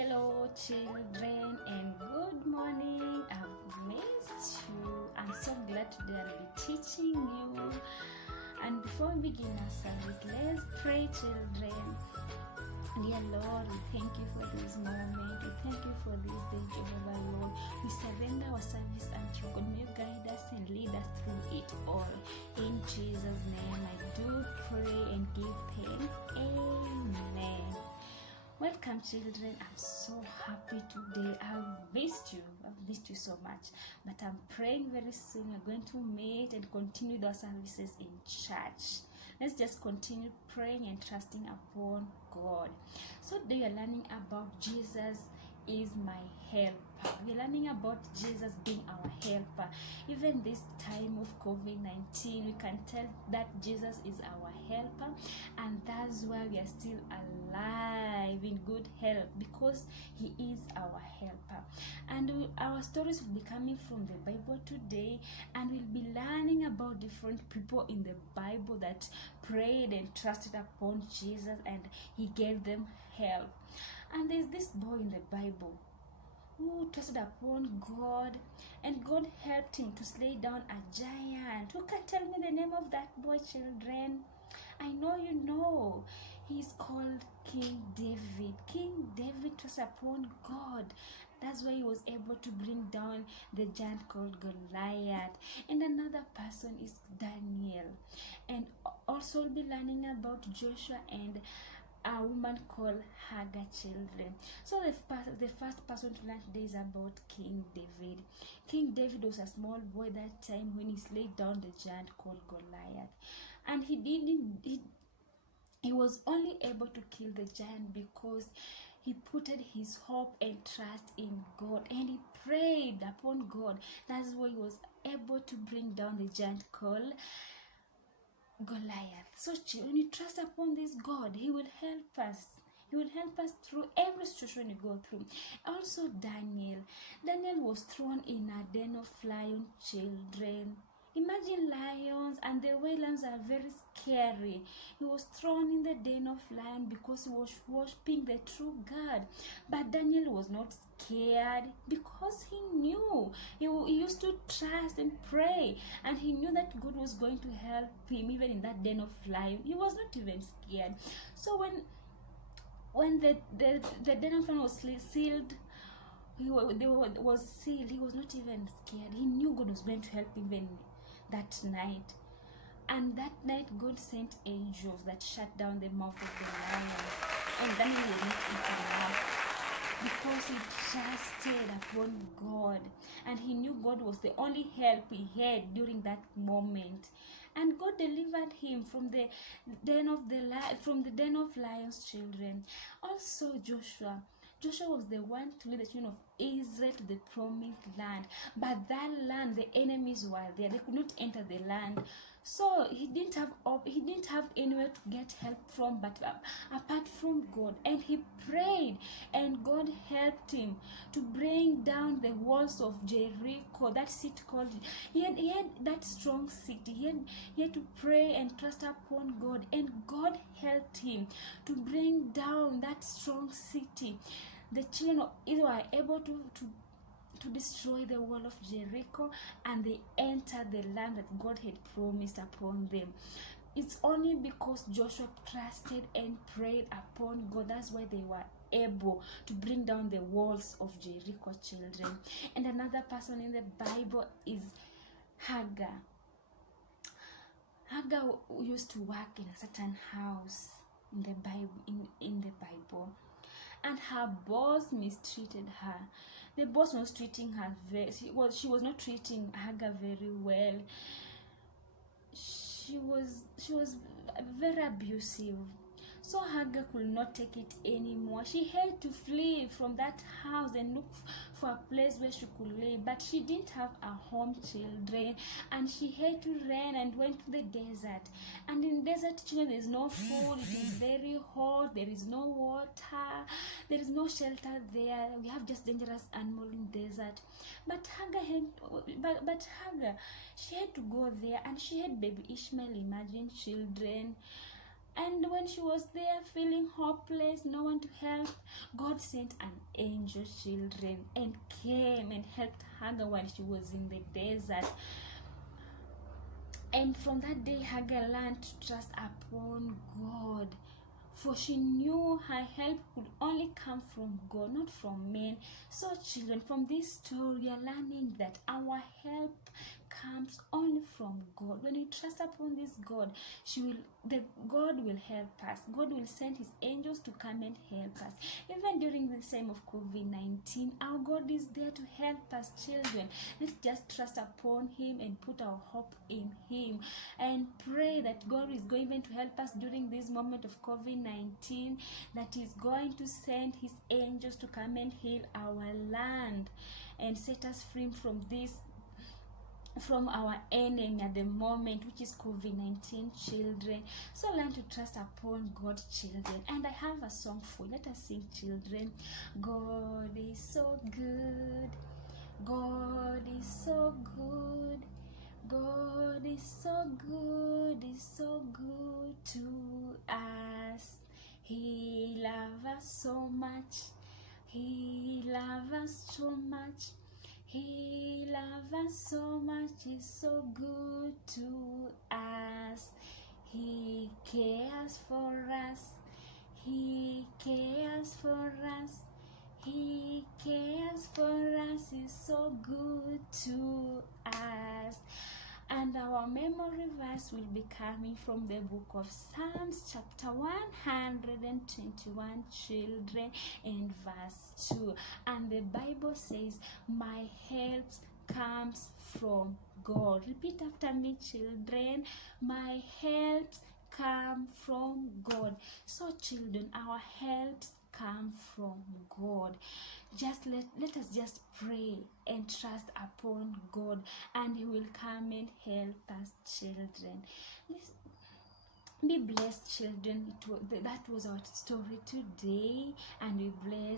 Hello children and good morning. I've missed you. I'm so glad today I'll be teaching you. And before we begin our service, let's pray, children. Dear Lord, we thank you for this moment. We thank you for this day, Jehovah Lord. We surrender our service unto you. God, may you guide us and lead us through it all. In Jesus' name, I do pray and give thanks. Amen. Welcome, children. I'm so happy today. I've missed you so much. But I'm praying very soon we're going to meet and continue the services in church. Let's just continue praying and trusting upon God. So today we are learning about Jesus is my helper. We're learning about Jesus being our helper. Even this time of COVID-19, we can tell that Jesus is our helper, and that's why we are still alive in good health, because he is our helper. And our stories will be coming from the Bible today, and we'll be learning about different people in the Bible that prayed and trusted upon Jesus, and he gave them help. And there's this boy in the Bible who trusted upon God, and God helped him to slay down a giant. Who can tell me the name of that boy, children? I know you know. He's called King David. King David trusted upon God. That's why he was able to bring down the giant called Goliath. And another person is Daniel. And also we'll be learning about Joshua and a woman called Hagar, children. So the first person to learn today is about King David. King David was a small boy that time when he slayed down the giant called Goliath. And he was only able to kill the giant because he put his hope and trust in God, and he prayed upon God. That's why he was able to bring down the giant called Goliath. So when you trust upon this God, he will help us. He will help us through every situation you go through. Also Daniel was thrown in a den of lion, children. Imagine lions, and the way lions are very scary. He was thrown in the den of lion because he was worshiping the true God. But Daniel was not scared because he knew. He used to trust and pray, and he knew that God was going to help him even in that den of lion. He was not even scared. So when the den of lion was sealed, he was not even scared. He knew God was going to help him even that night. And that night God sent angels that shut down the mouth of the lions, and Daniel was not eaten up because he trusted upon God, and he knew God was the only help he had during that moment. And God delivered him from the den of lions, children. Also Joshua was the one to lead the children of Israel to the promised land. But that land, the enemies were there. They could not enter the land. So he didn't have anywhere to get help from but apart from God. And he prayed, and God helped him to bring down the walls of Jericho. That city called, he had that strong city. He had to pray and trust upon God, and God helped him to bring down that strong city. The children of Israel were able to destroy the wall of Jericho, and they entered the land that God had promised upon them. It's only because Joshua trusted and prayed upon God. That's why they were able to bring down the walls of Jericho, children. And another person in the Bible is Hagar. Hagar used to work in a certain house in the Bible. And her boss mistreated her. The boss was treating her she was not treating Hagar very well. She was very abusive. So Hagar could not take it anymore. She had to flee from that house and look for a place where she could live. But she didn't have a home, children, and she had to run and went to the desert. And in desert, children, there is no food. It is very hot. There is no water. There is no shelter there. We have just dangerous animals in desert. But Hagar she had to go there, and she had baby Ishmael. Imagine, children. And when she was there feeling hopeless, no one to help, God sent an angel, children, and came and helped Hagar when she was in the desert. And from that day, Hagar learned to trust upon God, for she knew her help could only come from God, not from men. So children, from this story, we are learning that our help comes only from God. When we trust upon this God, God will help us. God will send his angels to come and help us. Even during this time of COVID-19, our God is there to help us, children. Let's just trust upon him and put our hope in him, and pray that God is going to help us during this moment of COVID-19, that he's going to send his angels to come and heal our land and set us free from our enemy at the moment, which is COVID-19, children. So learn to trust upon God, children. And I have a song for you. Let us sing, children. God is so good. God is so good. God is so good, is so good to us. He loves us so much. He loves us so much. He loves us so much, is so good to us. He cares for us. He cares for us. He cares for us, is so good to us. And our memory verse will be coming from the book of Psalms, chapter 121, children, and verse 2. And the Bible says, my help comes from God. Repeat after me, children. My help come from God. So children, our help come from God. Just let us just pray and trust upon God, and he will come and help us, children. Be blessed, children. That was our story today, and we bless